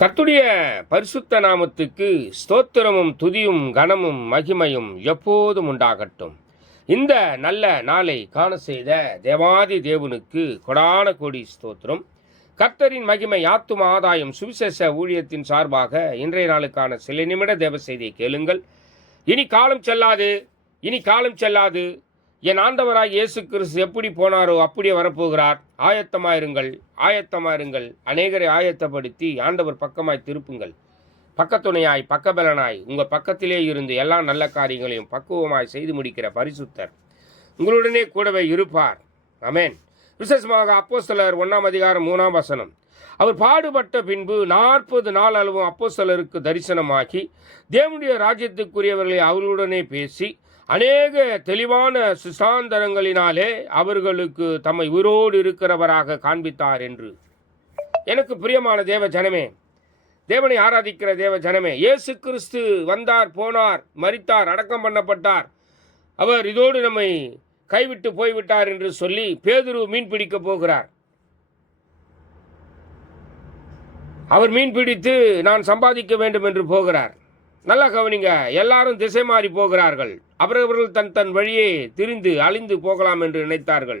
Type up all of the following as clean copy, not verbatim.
கர்த்தருடைய பரிசுத்த நாமத்துக்கு ஸ்தோத்திரமும் துதியும் கனமும் மகிமையும் எப்போதும் உண்டாகட்டும். இந்த நல்ல நாளை காண செய்த தேவாதி தேவனுக்கு கொடான கோடி ஸ்தோத்திரம். கர்த்தரின் மகிமை ஆத்தும ஆதாயம் சுவிசேஷ ஊழியத்தின் சார்பாக இன்றைய நாளுக்கான சில நிமிட தேவ செய்தியை கேளுங்கள். இனி காலம் செல்லாது. என் ஆண்டவராய் இயேசு கிறிஸ்து எப்படி போனாரோ அப்படியே வரப்போகிறார். ஆயத்தமாயிருங்கள். அநேகரை ஆயத்தப்படுத்தி ஆண்டவர் பக்கமாய் திருப்புங்கள். பக்கத்துணையாய் பக்கபலனாய் உங்கள் பக்கத்திலே இருந்து எல்லா நல்ல காரியங்களையும் பக்குவமாய் செய்து முடிக்கிற பரிசுத்தர் உங்களுடனே கூடவே இருப்பார். ஆமென். விசேஷமாக அப்போஸ்தலர் 1:3 அவர் பாடுபட்ட பின்பு 40 நாள் அளவும் அப்போஸ்தலருக்கு தரிசனமாகி தேவனுடைய ராஜ்யத்துக்குரியவர்களை அவர்களுடனே பேசி அநேக தெளிவான சுசாந்தரங்களினாலே அவர்களுக்கு தம்மை உயிரோடு இருக்கிறவராக காண்பித்தார் என்று. எனக்கு பிரியமான தேவ ஜனமே, தேவனை ஆராதிக்கிற தேவ ஜனமே, இயேசு கிறிஸ்து வந்தார், போனார், மரித்தார், அடக்கம் பண்ணப்பட்டார், அவர் இதோடு நம்மை கைவிட்டு போய்விட்டார் என்று சொல்லி பேதுரு மீன் பிடிக்க போகிறார். அவர் மீன் பிடித்து நான் சம்பாதிக்க வேண்டும் என்று போகிறார். நல்லா கவனிங்க, எல்லாரும் திசை மாறி போகிறார்கள். அவரவர்கள் தன் வழியே திரிந்து அழிந்து போகலாம் என்று நினைத்தார்கள்.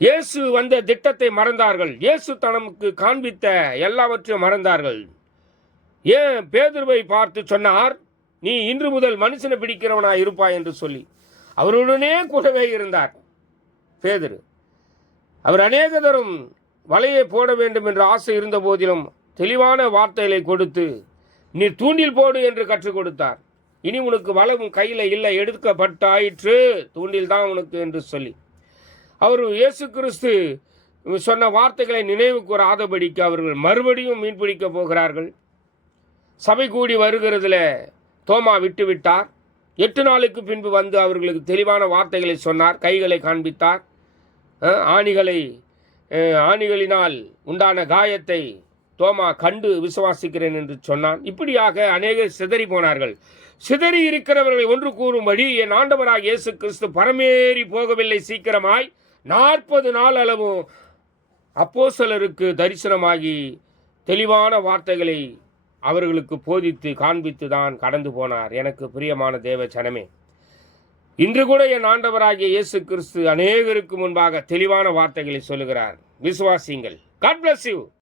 இயேசு வந்த திட்டத்தை மறந்தார்கள். இயேசு தனக்கு காண்பித்த எல்லாவற்றையும் மறந்தார்கள். ஏன் பேதுருவை பார்த்து சொன்னார், நீ இன்று முதல் மனுஷனை பிடிக்கிறவனாய் இருப்பாய் என்று சொல்லி அவருடனே கூடவே இருந்தார் பேதுரு. அவர் அநேக தரம் வலையை போட வேண்டும் என்ற ஆசை இருந்த போதிலும் தெளிவான வார்த்தைகளை கொடுத்து நீ தூண்டில் போடு என்று கற்றுக் கொடுத்தார். இனி உனக்கு வளவும் கையில் இல்லை, எடுக்கப்பட்டாயிற்று, தூண்டில் தான் உனக்கு என்று சொல்லி அவர் இயேசு கிறிஸ்து சொன்ன வார்த்தைகளை நினைவு கூறாதபடிக்கு அவர்கள் மறுபடியும் மீன் பிடிக்க போகிறார்கள். சபை கூடி வருகிறதுல தோமா விட்டுவிட்டார். 8 நாளுக்கு பின்பு வந்து அவர்களுக்கு தெளிவான வார்த்தைகளை சொன்னார். கைகளை காண்பித்தார். ஆணிகளினால் உண்டான காயத்தை தோமா கண்டு விசுவாசிக்கிறேன் என்று சொன்னான். இப்படியாக அநேகர் சிதறி போனார்கள். சிதறி இருக்கிறவர்களை ஒன்று கூறும்படி என் ஆண்டவராக இயேசு கிறிஸ்து பரமேறி போகவில்லை. சீக்கிரமாய் 40 நாள் அளவும் அப்போஸ்தலருக்கு தரிசனமாகி தெளிவான வார்த்தைகளை அவர்களுக்கு போதித்து காண்பித்து தான் கடந்து போனார். எனக்கு பிரியமான தேவ ஜனமே, இன்று கூட என் ஆண்டவராகிய இயேசு கிறிஸ்து அநேகருக்கு முன்பாக தெளிவான வார்த்தைகளை சொல்லுகிறார். விசுவாசிங்கள். God bless you.